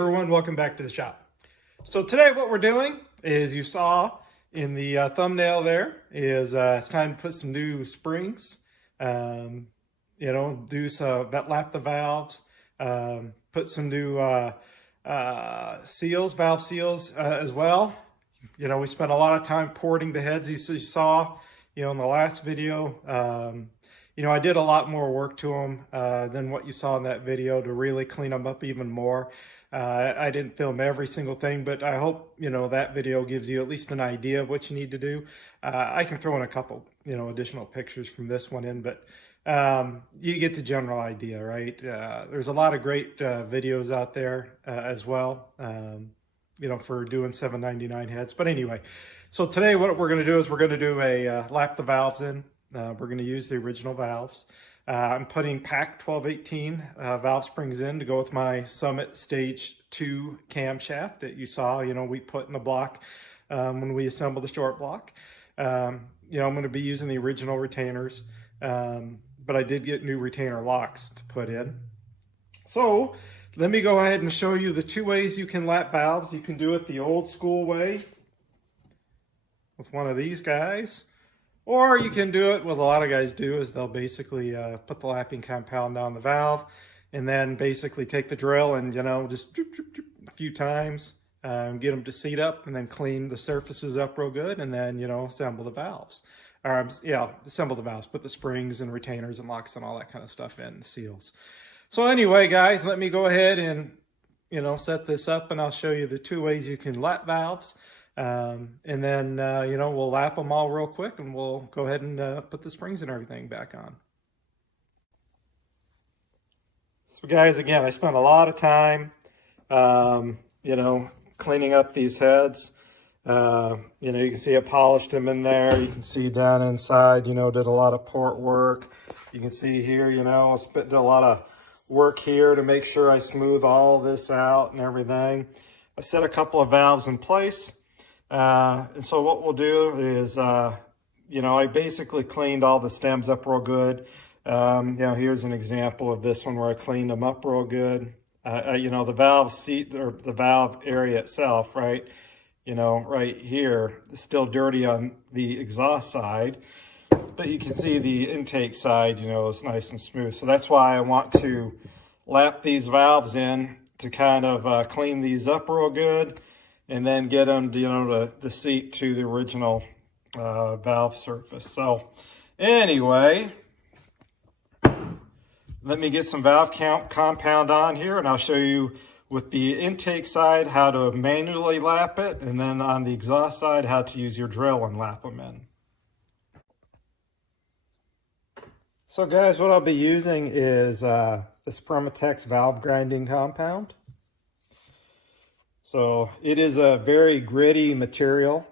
everyone, welcome back to the shop. So today what we're doing is, you saw in the thumbnail there, is it's time to put some new springs, do some lap the valves, put some new valve seals as well. We spent a lot of time porting the heads, as you saw, in the last video. I did a lot more work to them than what you saw in that video to really clean them up even more. I didn't film every single thing, but I hope, that video gives you at least an idea of what you need to do. I can throw in a couple, additional pictures from this one in, but you get the general idea, right? There's a lot of great videos out there as well, for doing 799 heads. But anyway, so today what we're going to do is we're going to do a lap the valves in. We're going to use the original valves. I'm putting PAC1218 valve springs in to go with my Summit Stage 2 camshaft that you saw, we put in the block when we assembled the short block. I'm going to be using the original retainers, but I did get new retainer locks to put in. So let me go ahead and show you the two ways you can lap valves. You can do it the old school way with one of these guys. Or you can do it, what a lot of guys do is they'll basically put the lapping compound on the valve and then basically take the drill and, just a few times, get them to seat up and then clean the surfaces up real good and then, assemble the valves. Assemble the valves, put the springs and retainers and locks and all that kind of stuff in, the seals. So anyway, guys, let me go ahead and, set this up and I'll show you the two ways you can lap valves. And then, we'll lap them all real quick and we'll go ahead and put the springs and everything back on. So guys, again, I spent a lot of time, cleaning up these heads. You can see I polished them in there. You can see down inside, did a lot of port work. You can see here, I did a lot of work here to make sure I smooth all this out and everything. I set a couple of valves in place. And so what we'll do is, I basically cleaned all the stems up real good. Here's an example of this one where I cleaned them up real good. The valve seat or the valve area itself, right? Right here is still dirty on the exhaust side, but you can see the intake side, is nice and smooth. So that's why I want to lap these valves in to kind of clean these up real good. And then get them, to seat to the original valve surface. So anyway, let me get some valve compound on here and I'll show you with the intake side how to manually lap it, and then on the exhaust side how to use your drill and lap them in. So guys, what I'll be using is this Permatex valve grinding compound. So it is a very gritty material.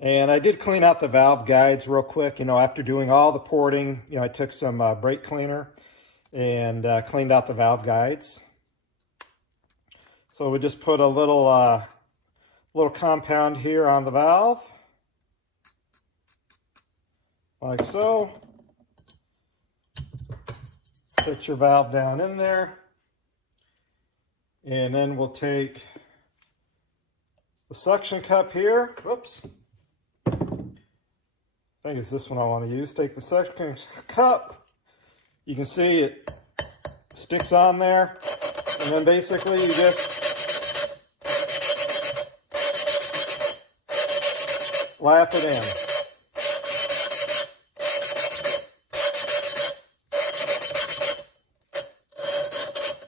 And I did clean out the valve guides real quick. After doing all the porting, I took some brake cleaner and cleaned out the valve guides. So we just put a little compound here on the valve, like so. Put your valve down in there. And then we'll take the suction cup here. Whoops. I think it's this one I want to use. Take the suction cup. You can see it sticks on there. And then basically you just lap it in.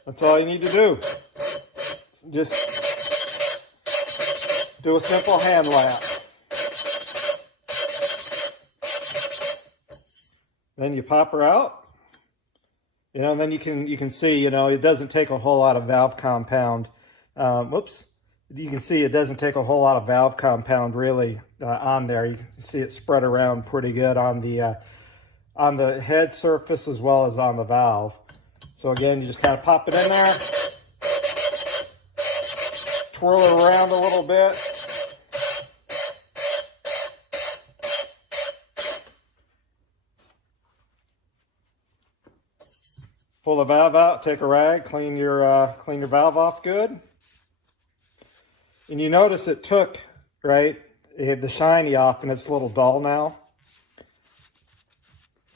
That's all you need to do. Just do a simple hand lap. Then you pop her out. And then you can see, it doesn't take a whole lot of valve compound. You can see it doesn't take a whole lot of valve compound really on there. You can see it spread around pretty good on the head surface as well as on the valve. So again, you just kind of pop it in there. Twirl it around a little bit. Pull the valve out, take a rag, clean your valve off good. And you notice it took, right, it had the shiny off and it's a little dull now.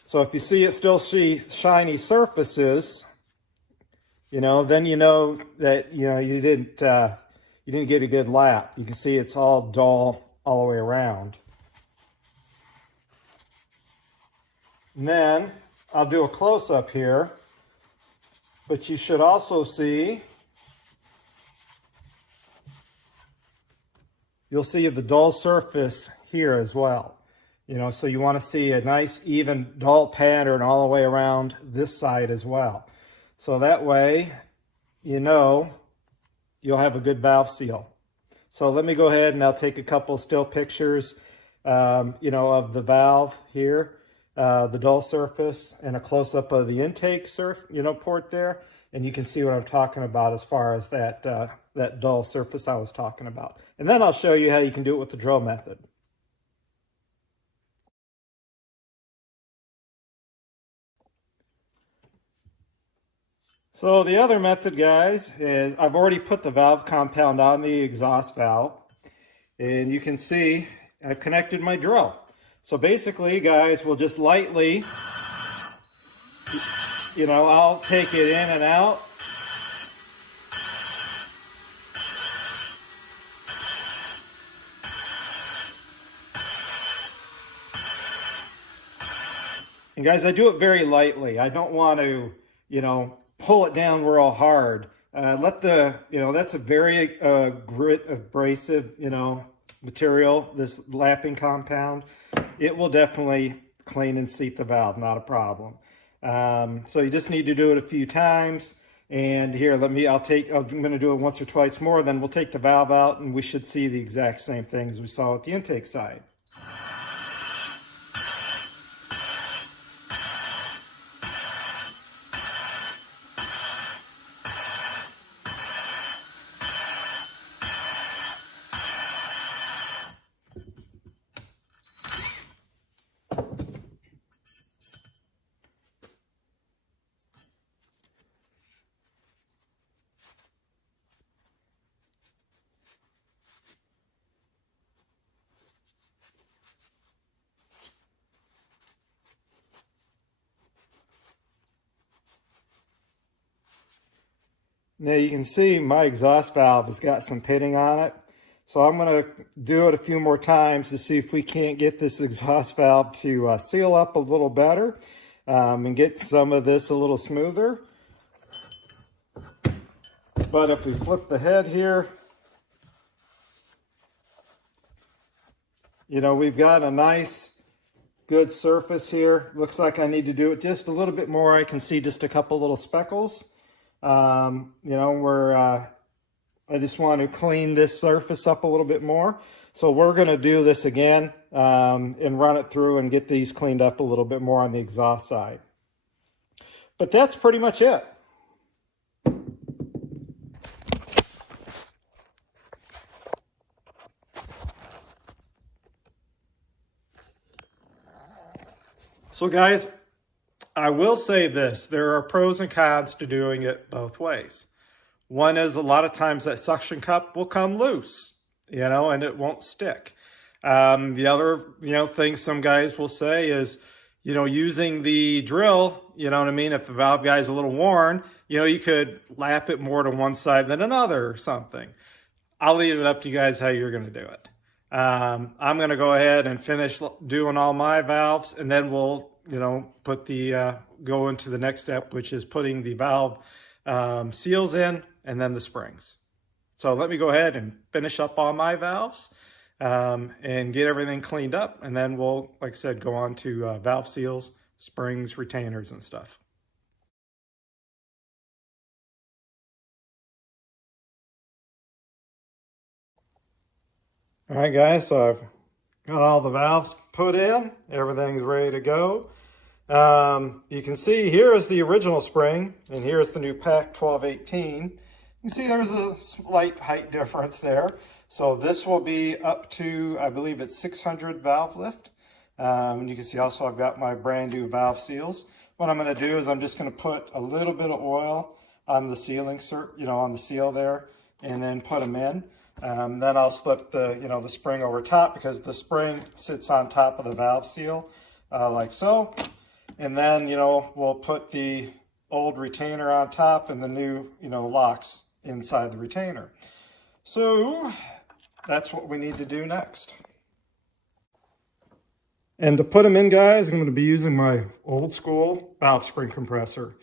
So if you see it still see shiny surfaces, you know, then you know that, you know, you didn't get a good lap. You can see it's all dull all the way around. And then I'll do a close-up here, but you should also see, you'll see the dull surface here as well. You know, so you want to see a nice even dull pattern all the way around this side as well. So that way, you know, you'll have a good valve seal. So let me go ahead and I'll take a couple still pictures, you know, of the valve here, the dull surface, and a close-up of the intake port there. And you can see what I'm talking about as far as that, that dull surface I was talking about. And then I'll show you how you can do it with the drill method. So the other method, guys, is I've already put the valve compound on the exhaust valve. And you can see I've connected my drill. So basically, guys, we'll just lightly, you know, I'll take it in and out. And guys, I do it very lightly. I don't want to, you know, pull it down real hard. Let the, you know, that's a very grit abrasive, you know, material, this lapping compound. It will definitely clean and seat the valve, not a problem. So you just need to do it a few times. And here, I'm going to do it once or twice more, then we'll take the valve out and we should see the exact same thing as we saw with the intake side. Now you can see my exhaust valve has got some pitting on it. So I'm going to do it a few more times to see if we can't get this exhaust valve to seal up a little better and get some of this a little smoother. But if we flip the head here, you know, we've got a nice good surface here. Looks like I need to do it just a little bit more. I can see just a couple little speckles. You know, where I just want to clean this surface up a little bit more. So we're going to do this again and run it through and get these cleaned up a little bit more on the exhaust side. But that's pretty much it. So guys, I will say this, there are pros and cons to doing it both ways. One is a lot of times that suction cup will come loose, you know, and it won't stick. The other, you know, thing some guys will say is, you know, using the drill, you know what I mean? If the valve guy is a little worn, you know, you could lap it more to one side than another or something. I'll leave it up to you guys how you're going to do it. I'm going to go ahead and finish doing all my valves, and then we'll, you know, put the, go into the next step, which is putting the valve seals in and then the springs. So let me go ahead and finish up all my valves and get everything cleaned up. And then we'll, like I said, go on to valve seals, springs, retainers, and stuff. All right, guys, so I've got all the valves put in. Everything's ready to go. You can see here is the original spring, and here's the new PAC1218. You can see there's a slight height difference there. So this will be up to, I believe it's 600 valve lift. And you can see also I've got my brand new valve seals. what I'm going to do is I'm just going to put a little bit of oil on the sealing, on the seal there, and then put them in. Then I'll slip the, the spring over top, because the spring sits on top of the valve seal, like so. And then, we'll put the old retainer on top and the new, locks inside the retainer. So that's what we need to do next. And to put them in, guys, I'm going to be using my old school valve spring compressor.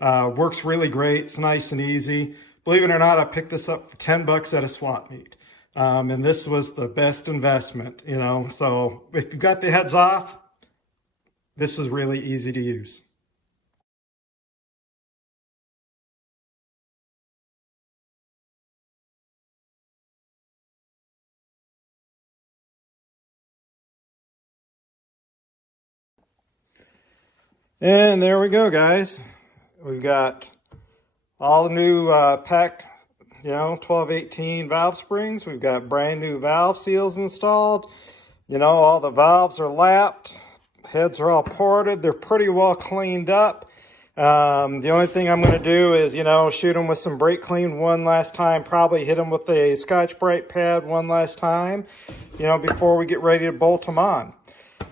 Works really great. It's nice and easy. Believe it or not, I picked this up for 10 bucks at a swap meet. And this was the best investment, So if you've got the heads off, this is really easy to use. And there we go, guys. We've got all the new PAC 1218 valve springs. We've got brand new valve seals installed. All the valves are lapped. Heads are all ported. They're pretty well cleaned up. The only thing I'm going to do is, shoot them with some brake clean one last time. Probably hit them with a Scotch-Brite pad one last time, before we get ready to bolt them on.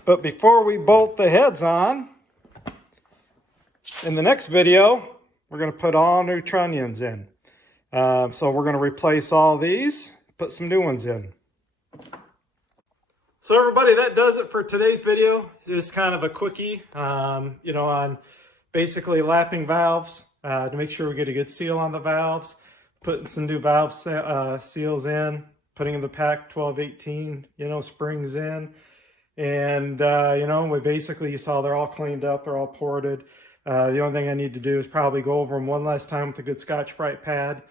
But before we bolt the heads on, in the next video, we're going to put all new trunnions in. So we're going to replace all these, put some new ones in. So everybody, that does it for today's video. It's kind of a quickie, on basically lapping valves to make sure we get a good seal on the valves, putting some new valve seals in, putting in the PAC 1218, springs in. And, we basically, you saw they're all cleaned up, they're all ported. The only thing I need to do is probably go over them one last time with a good Scotch-Brite pad,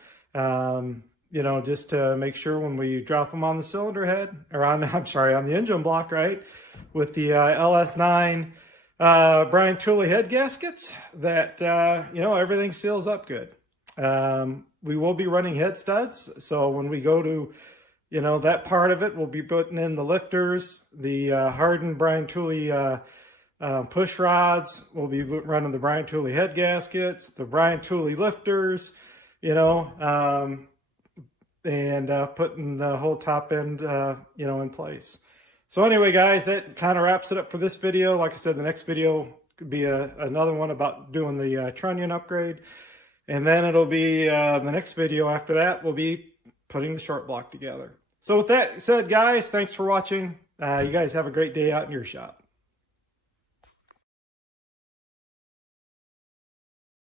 just to make sure when we drop them on the cylinder head, or on the engine block, right, with the LS9 Brian Tooley head gaskets, that, everything seals up good. We will be running head studs, so when we go to, that part of it, we'll be putting in the lifters, the hardened Brian Tooley push rods. We'll be running the Brian Tooley head gaskets, the Brian Tooley lifters, and putting the whole top end, in place. So anyway, guys, that kind of wraps it up for this video. Like I said, the next video could be another one about doing the trunnion upgrade. And then it'll be the next video after that, we'll be putting the short block together. So with that said, guys, thanks for watching. You guys have a great day out in your shop.